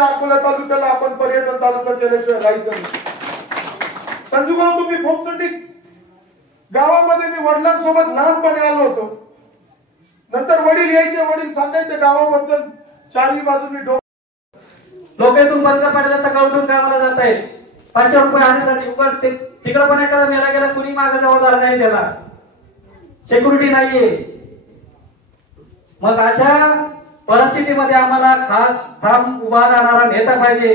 अकोला तालुक्याला आपण पर्यटन तालुका केल्याशिवाय राहायचं नाही. संजू भाऊ, तुम्ही फोपसंडी गावामध्ये मी वडिलांसोबत लहानपणी आलो होतो. नंतर वडील यायचे, वडील सांगायचे गावाबद्दल. चारही बाजूनी लोकांतून बंद पडलेला सकाळ उठून कामाला जात आहेत. 500 रुपये आणण्यासाठी पण तिकडे पण एखादा मेला गेला, कुणी मागे जबाबदार नाही, त्याला सिक्युरिटी नाहीये. मग अशा परिस्थितीमध्ये आम्हाला खास ठाम उभा राहणारा नेता पाहिजे.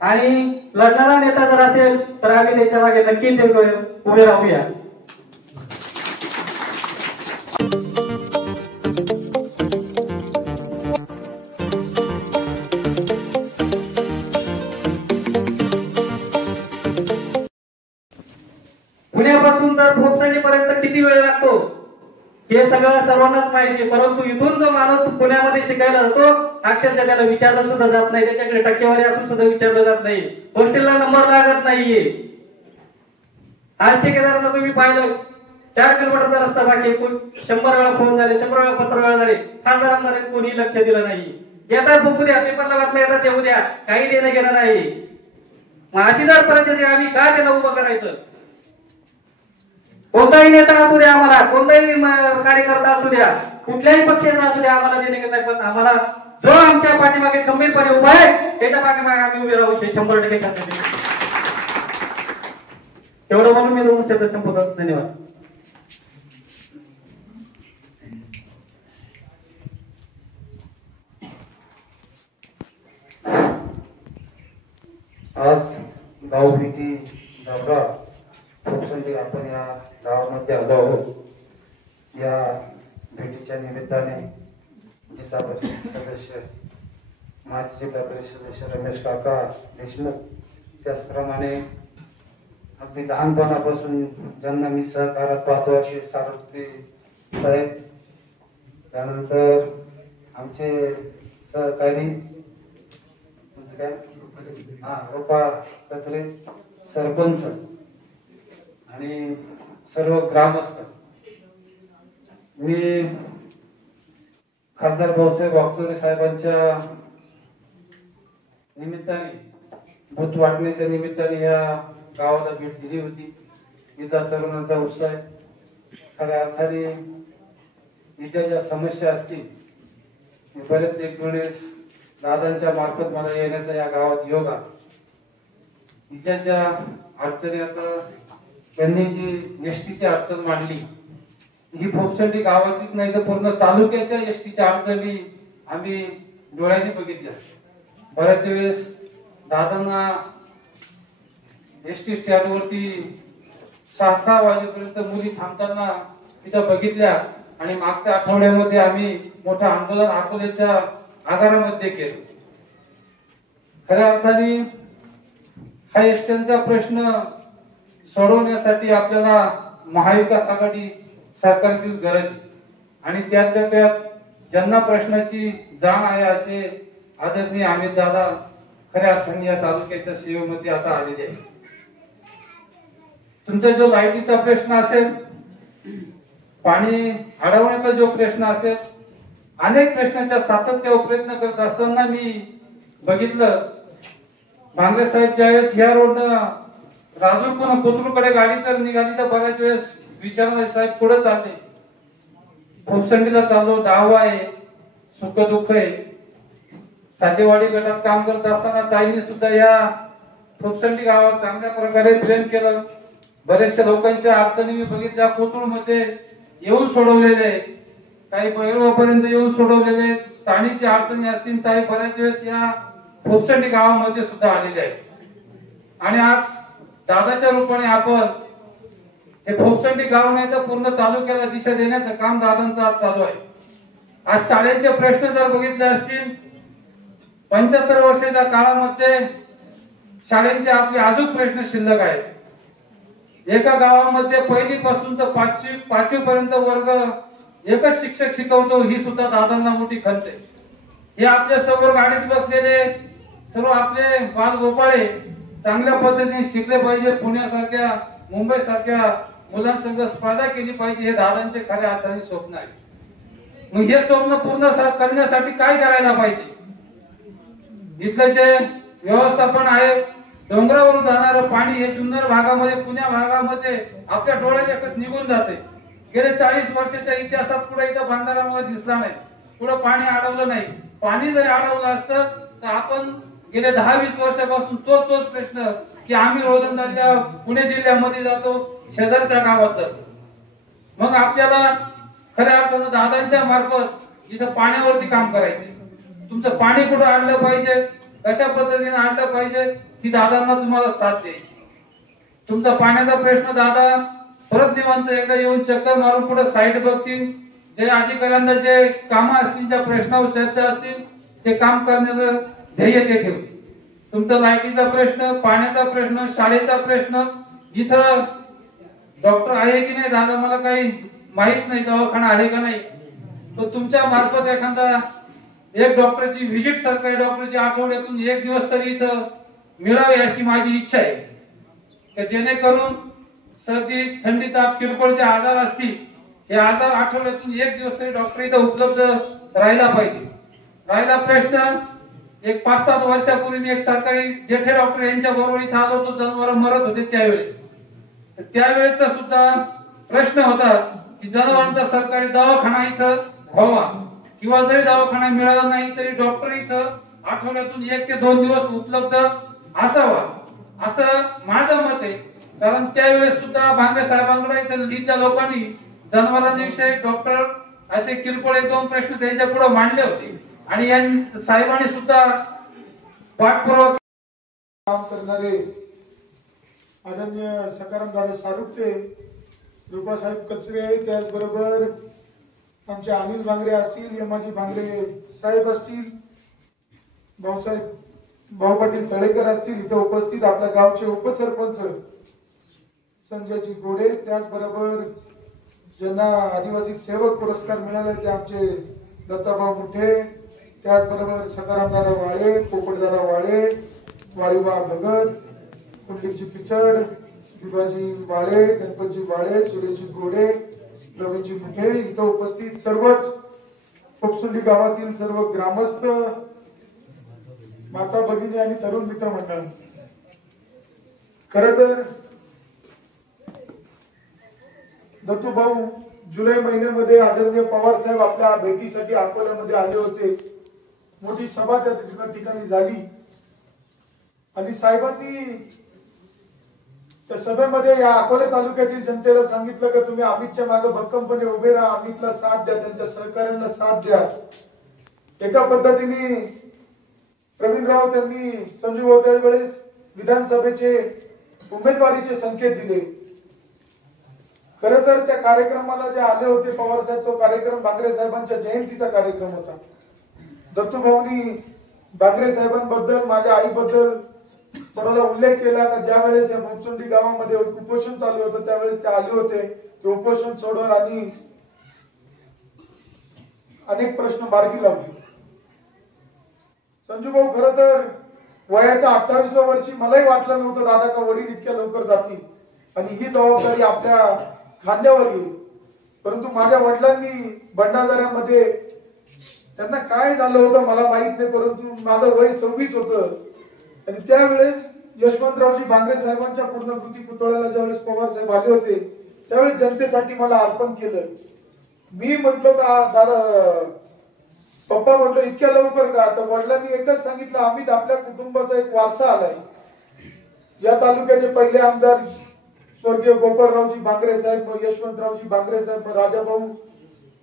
आणि लढणारा नेता जर असेल तर आम्ही त्याच्या मागे नक्कीच उभे राहूया. पुण्यापासून तर फोपसंडीपर्यंत किती वेळ लागतो हे सगळं सर्वांनाच माहिती. परंतु इथून जो माणूस पुण्यामध्ये शिकायला जातो, अक्षरशः त्याला विचारलं सुद्धा जात नाही, त्याच्याकडे टक्केवारी असून सुद्धा विचारलं जात नाही, हॉस्टेलला नंबर लागत नाहीये. आज ठेकेदारांना तुम्ही पाहिलं 4 किलोमीटरचा रस्ता बाकी, 100 वेळा फोन झाले, 100 वेळा पत्र वेळा झाले, खासदार आमदारांनी कोणी लक्ष दिलं नाही. येतात बघू द्या, पेपरला बातम्या येतात येऊ द्या, काही देणं घेणं नाही. मग अशी जर परिस्थिती आम्ही काय त्याला उभं करायचं? कोणताही नेता असू द्या, आम्हाला कोणताही कार्यकर्ता असू द्या, कुठल्याही पक्षाचा असू द्या, आम्हाला देणे घेत नाही. पण आम्हाला जो आमच्या पाठीमागे खंबीरपणे उभा आहे त्याच्या पाठीमागे आम्ही उभे राहू 100% शांततेने. एवढं म्हणून मी 2 शब्द संपवतो. धन्यवाद. आज गावभेटी दौरा फोपसंडी आपण या गावामध्ये आलो आहोत. या भेटीच्या निमित्ताने जिल्हा परिषद सदस्य, माजी जिल्हा परिषद सदस्य रमेश काका देशमुख, त्याचप्रमाणे अगदी लहानपणापासून ज्यांना मी सहकारात पाहतो असे सारथी साहेब, त्यानंतर आमचे सहकारी रोपा कचरे सरपंच आणि सर्व ग्रामस्थ. मी खासदार भाऊसाहेब वागचौरे साहेबांच्या निमित्ताने, बूथ वाटण्याच्या निमित्ताने या गावाला भेट दिली होती. इथं तरुणांचा उत्साह आहे. खऱ्या अर्थाने इथं ज्या समस्या असतील बरेच एक वेळेस दादांच्या मार्फत मला येण्याचा या गावात योग आला. इथल्या ज्या अडचणी, आता त्यांनी जी एसटीची अडचण मांडली, ही फोपसंडी गावाचीच नाही तर पूर्ण तालुक्याच्या एसटीच्या अडचणी आम्ही डोळ्यांनी बघितल्या. बऱ्याच वेळेस दादांना एसटी स्टँडवरती 6-6 वाजेपर्यंत मुली थांबताना तिथं बघितल्या. आणि मागच्या आठवड्यामध्ये आम्ही मोठं आंदोलन अकोल्याच्या आगारामध्ये केलं. खऱ्या अर्थाने हा एसटीचा प्रश्न सोडवण्यासाठी आपल्याला महाविकास आघाडी सरकारचीच गरज आहे. आणि त्यातल्या त्यात ज्यांना प्रश्नाची जाण आहे असे आदरणीय अमित दादा खऱ्या अर्थाने या तालुक्याच्या सेवेमध्ये आता आलेले आहे. तुमचा जो लाईटीचा प्रश्न असेल, पाणी अडवण्याचा जो प्रश्न असेल, अनेक प्रश्नांच्या सातत्यावर प्रयत्न करत असताना मी बघितलं भांगरे साहेब ज्यावेळेस या रोडनं राजूरकडून कोथरूडकडे गाडी तर निघाली तर बऱ्याच वेळेस विचारणारे साहेब पुढे चालले, फोपसंडीला चाललो, डावा आहे, सुख दुःख आहे. सातेवाडी गटात काम करत असताना ताईंनी सुद्धा या फोपसंडी गावात चांगल्या प्रकारे प्रेम केलं. बरेचशा लोकांच्या अडचणी मी बघितल्या, कोथरूडमध्ये येऊन सोडवलेले, काही पैरवापर्यंत येऊन सोडवलेले. स्थानिक ज्या अडचणी असतील ताई बऱ्याच वेळेस या फोपसंडी गावामध्ये सुद्धा आलेले आहेत. आणि आज दादाच्या रूपाने आपण हे फोपसंडी गाव नाही तर पूर्ण तालुक्याला दिशा देण्याचं काम दादांचं आज चालू आहे. आज शाळेचे प्रश्न जर बघितले असतील, 75 वर्षाच्या काळामध्ये शाळेचे आपले अजून प्रश्न शिल्लक आहेत. एका गावामध्ये 1ली पासून तर 5वी पर्यंत वर्ग एकच शिक्षक शिकवतो, ही सुद्धा दादांना मोठी खंत आहे. हे आपल्या समोर गाडीत बसलेले सर्व आपले बालगोपाळे चांगल्या पद्धतीने शिकले पाहिजे. पुण्यासारख्या, मुंबई सारख्या मुलांसंग स्पर्धा केली पाहिजे, हे दादांचे खऱ्या अर्थाने स्वप्न आहे. मग हे स्वप्न पूर्ण करण्यासाठी काय करायला पाहिजे? इथलं जे व्यवस्थापन आहे, डोंगरावरून जाणारं पाणी हे जुन्नर भागामध्ये, पुण्या भागामध्ये आपल्या डोळ्याच्या निघून जाते. गेले 40 वर्षाच्या इतिहासात पुढे इथं बंधारा मला दिसला नाही, पुढे पाणी अडवलं नाही. पाणी जरी अडवलं असतं तर आपण गेले 10-20 वर्षापासून तोच प्रश्न की आम्ही रोजंदारीच्या पुणे जिल्ह्यामध्ये जातो, शेजारच्या गावात जातो. मग आपल्याला खऱ्या अर्थानं दादांच्या मार्फत इथं पाण्यावरती काम करायचे. तुमचं पाणी कुठं आणलं पाहिजे, कशा पद्धतीने आणलं पाहिजे, ती दादांना तुम्हाला साथ द्यायची. तुमचा पाण्याचा प्रश्न दादा परत निवांत एकदा येऊन चक्कर मारून पुढे साईट बघतील. जे अधिकाऱ्यांना जे कामं असतील, ज्या प्रश्नावर चर्चा असतील, ते काम करण्याचं ध्येय ते ठेवतील. तुमचा लाईटीचा प्रश्न, पाण्याचा प्रश्न, शाळेचा प्रश्न, इथं डॉक्टर आहे की नाही दादा मला काही माहित नाही, दवाखाना आहे का नाही, तो तुमच्या मार्फत एखादा एक डॉक्टरची व्हिजिट, सरकारी डॉक्टरची आठवड्यातून एक दिवस तरी इथं मिळावी अशी माझी इच्छा आहे. जेणेकरून सर्दी, थंडी, ताप, किरकोळचे आजार असतील, हे आजार आठवड्यातून एक दिवस तरी डॉक्टर इथं उपलब्ध राहायला पाहिजे. राहिला प्रश्न, एक 5-7 वर्षापूर्वी मी एक सरकारी जेठे डॉक्टर यांच्या बरोबर इथं आलो होतो, जनावर मरत होते त्यावेळेसचा सुद्धा प्रश्न होता की जनावरांचा सरकारी दवाखाना इथं व्हावा, किंवा जरी दवाखाना मिळाला नाही तरी डॉक्टर इथं आठवड्यातून 1 ते 2 दिवस उपलब्ध असावा, असं माझं मत आहे. कारण त्यावेळेस सुद्धा भांगे साहेबांकडे इथल्या लोकांनी जनावरांविषयी डॉक्टर असे किरकोळ 1-2 प्रश्न त्यांच्या पुढे मांडले होते आणि या साहेबांनी सुद्धा पाठपुरावा काम करणारे आदरणीय सकाराम दादा सारुप्ते, रूपासाहेब कचरे, त्याचबरोबर आमचे अनिल भांगरे असतील, यमाजी भांगरे साहेब असतील, भाऊ पाटील तळेकर असतील, इथे उपस्थित आपल्या गावचे उपसरपंच संजयजी गोडे, त्याचबरोबर ज्यांना आदिवासी सेवक पुरस्कार मिळाले ते आमचे दत्ताभाऊ मुठे, त्याचबरोबर सकारामदादा वाळे, पोपटदादा वाळे, वाळीबा भगत, कुंडलीजी पिचड, शिवाजी वाळे, गणपतजी वाळे, सुरेशजी गोडे, प्रवीणजी मुठे, इथं उपस्थित सर्वच फोपसुंडी गावातील सर्व ग्रामस्थ, माता भगिनी आणि तरुण मित्र मंडळ. खर तर दत्तू भाऊ जुलै महिन्यामध्ये आदरणीय पवार साहेब आपल्या भेटीसाठी अकोल्यामध्ये आले होते. मोठी सभा त्या ठिकाणी झाली आणि साहेबांनी त्या सभेमध्ये या अकोले तालुक्यातील जनतेला सांगितलं की तुम्ही अमितच्या मागे भक्कमपणे उभे राहा, अमितला साथ द्या, त्यांच्या सहकार्यांना साथ द्या. एका पद्धतीने प्रवीणराव त्यांनी संजू भाऊ त्यावेळेस विधानसभेचे उमेदवारीचे संकेत दिले. खर तर त्या कार्यक्रमाला जे आले होते पवार साहेब, तो कार्यक्रम बागरे साहेबांच्या जयंतीचा कार्यक्रम होता. दत्तू भाऊनी बागरे साहेबांबद्दल, माझ्या आईबद्दल थोडासा उल्लेख केला का ज्या वेळेस या फोपसुंडी गावामध्ये उपोषण चालू होतं त्यावेळेस ते आले होते, ते उपोषण सोडवलं आणि अनेक प्रश्न मार्गी लावले. संजू भाऊ खर तर वयाच्या 28व्या वर्षी मलाही वाटलं नव्हतं दादा का वडील इतक्या लवकर जातील आणि ही जबाबदारी आपल्या खांद्यावर येईल. परंतु माझ्या वडिलांनी भंडारदऱ्यामध्ये, त्यांना काय झालं होतं मला माहित नाही, परंतु माझं वय 26 होतं आणि त्यावेळेस यशवंतरावजी भांगरे साहेबांच्या पूर्णकृती पुतळ्याला ज्यावेळेस पवार साहेब आले होते त्यावेळेस जनतेसाठी मला अर्पण केलं. मी म्हटलो का दादा, पप्पा म्हटलं इतक्या लवकर का? तर वडिलांनी एकच सांगितलं, अमित आपल्या कुटुंबाचा एक वारसा आलाय. या तालुक्याचे पहिले आमदार स्वर्गीय गोपाळरावजी भांगरे साहेब, यशवंतरावजी भांगरे साहेब, राजाभाऊ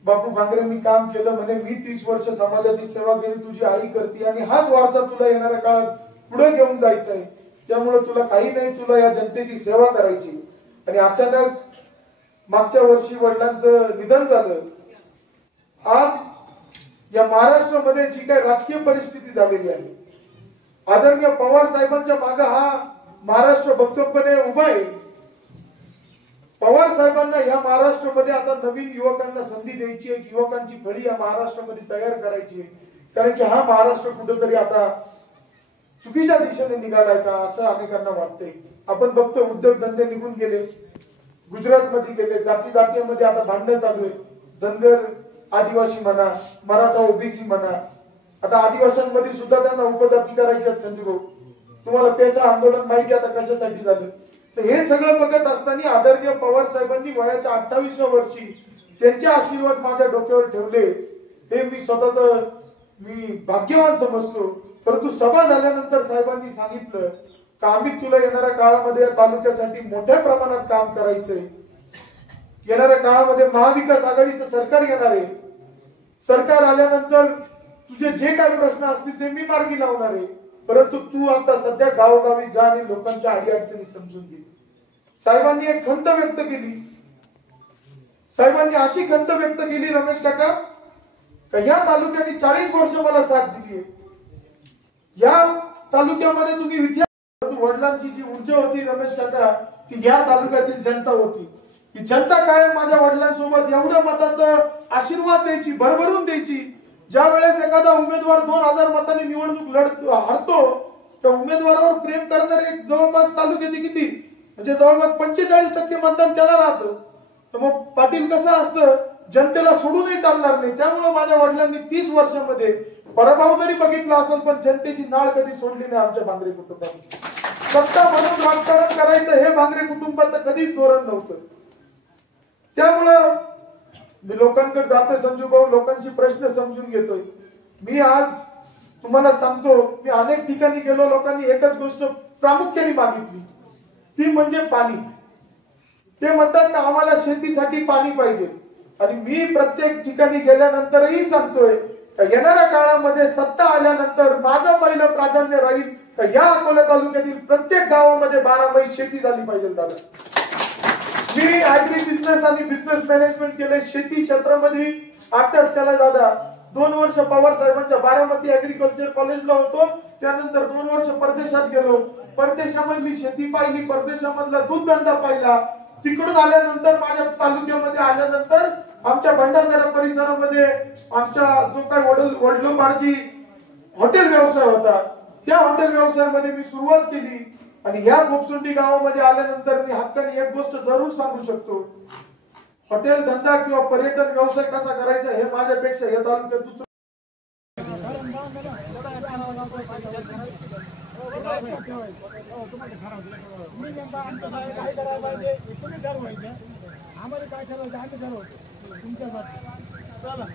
बापू भांगरे मी काम केलं म्हणे. मी 30 वर्ष समाजाची सेवा केली, तुझी आई करते आणि हाच वारसा तुला येणाऱ्या काळात पुढे घेऊन जायचंय. त्यामुळे तुला काही नाही, तुला या जनतेची सेवा करायची. आणि अचानक मागच्या वर्षी वडिलांचं निधन झालं. आज या महाराष्ट्रामध्ये जी काही राजकीय परिस्थिती झालेली आहे, आदरणीय पवार साहेबांच्या मागे हा महाराष्ट्र भक्कमपणे उभा आहे. पवार साहेबांना या महाराष्ट्रामध्ये आता नवीन युवकांना संधी द्यायची आहे, युवकांची फळी या महाराष्ट्रामध्ये तयार करायची आहे. कारण की हा महाराष्ट्र कुठेतरी आता चुकीच्या दिशेने निघालाय का असं अनेकांना वाटतंय. आपण बघतो उद्योगधंदे निघून गेले, गुजरातमध्ये गेले, जाती जातीमध्ये आता भांडणं चालू आहे. धनगर आदिवासी म्हणा, मराठा ओबीसी म्हणा, आता आदिवासींमध्ये सुद्धा त्यांना उपजाती करायचे आहेत. संजू भाऊ, तुम्हाला पेचा आंदोलन माहिती आता कशासाठी झालं. तर हे सगळं बघत असताना आदरणीय पवार साहेबांनी वयाच्या 28व्या वर्षी त्यांचे आशीर्वाद माझ्या डोक्यावर ठेवले. हे मी स्वतःच भाग्यवान समजतो. परंतु सभा झाल्यानंतर साहेबांनी सांगितलं का आम्ही तुला येणाऱ्या काळामध्ये या तालुक्यासाठी मोठ्या प्रमाणात काम करायचंय. येणाऱ्या काळामध्ये महाविकास आघाडीचं सरकार येणार आहे. सरकार आल्यानंतर तुझे जे काही प्रश्न असतील ते मी मार्गी लावणार आहे. परंतु तू आता सध्या गावोगावी जा आणि लोकांच्या अडीअडचणी समजून घे. साहेबांनी एक खंत व्यक्त केली. साहेबांनी अशी खंत व्यक्त केली रमेश काका, का या तालुक्याने 40 वर्ष मला साथ दिली आहे. या तालुक्यामध्ये तुम्ही वडिलांची जी ऊर्जा होती रमेश काका, ती या तालुक्यातील जनता होती. ही जनता काय माझ्या वडिलांसोबत एवढ्या मताचा आशीर्वाद द्यायची, भरभरून द्यायची. ज्या वेळेस एखादा उमेदवार 2000 मतांनी निवडणूक हरतो, त्या उमेदवारावर प्रेम करणारे जवळपास तालुक्याचे किती म्हणजे जवळपास 45% मतदान त्याला राहतं. तर मग पाटील कसं असतं, जनतेला सोडूनही चालणार नाही. त्यामुळे माझ्या वडिलांनी 30 वर्षांमध्ये पराभव जरी बघितला असेल पण जनतेची नाळ कधी सोडली नाही. आमच्या भांगरे कुटुंबाने सत्ता म्हणून राजकारण करायचं हे भांगरे कुटुंबाचं कधीच धोरण नव्हतं. त्यामुळं मी लोकांकडे जातोय संजू भाऊ, लोकांची प्रश्न समजून घेतोय. मी आज तुम्हाला सांगतो, मी अनेक ठिकाणी गेलो, लोकांनी एकच गोष्ट प्रामुख्याने मागितली, ती म्हणजे पाणी. ते म्हणतात ना आम्हाला शेतीसाठी पाणी पाहिजे. आणि मी प्रत्येक ठिकाणी गेल्यानंतरही सांगतोय येणाऱ्या काळामध्ये सत्ता आल्यानंतर माझं पहिलं प्राधान्य राहील का या अकोला तालुक्यातील प्रत्येक गावामध्ये 12 महिने शेती झाली पाहिजे. दादा, मी ऍग्री बिझनेस आणि बिझनेस मॅनेजमेंट केले. शेती क्षेत्रामध्ये अभ्यास केला. दादा 2 वर्ष पवार साहेबांच्या बारामती ऍग्रिकल्चर कॉलेजला होतो. त्यानंतर 2 वर्ष परदेशात गेलो. परदेशामधली शेती पाहिली, परदेशामधला दूध धंदा पाहिला. तिकडून आल्यानंतर माझ्या तालुक्यामध्ये आल्यानंतर आमच्या भंडारदरा परिसरामध्ये आमच्या जो काही वडिलोपार्जी हॉटेल व्यवसाय होता, त्या हॉटेल व्यवसायामध्ये मी सुरुवात केली. आणि ह्या खोपसुंडी गावामध्ये आल्यानंतर मी हक्काने एक गोष्ट जरूर सांगू शकतो, हॉटेल धंदा किंवा पर्यटन व्यवसाय कसा करायचा हे माझ्यापेक्षा या तालुक्यात दुसरं आम्हाला काय ठरवायचं आम्ही ठरवतो तुमच्यासाठी. चला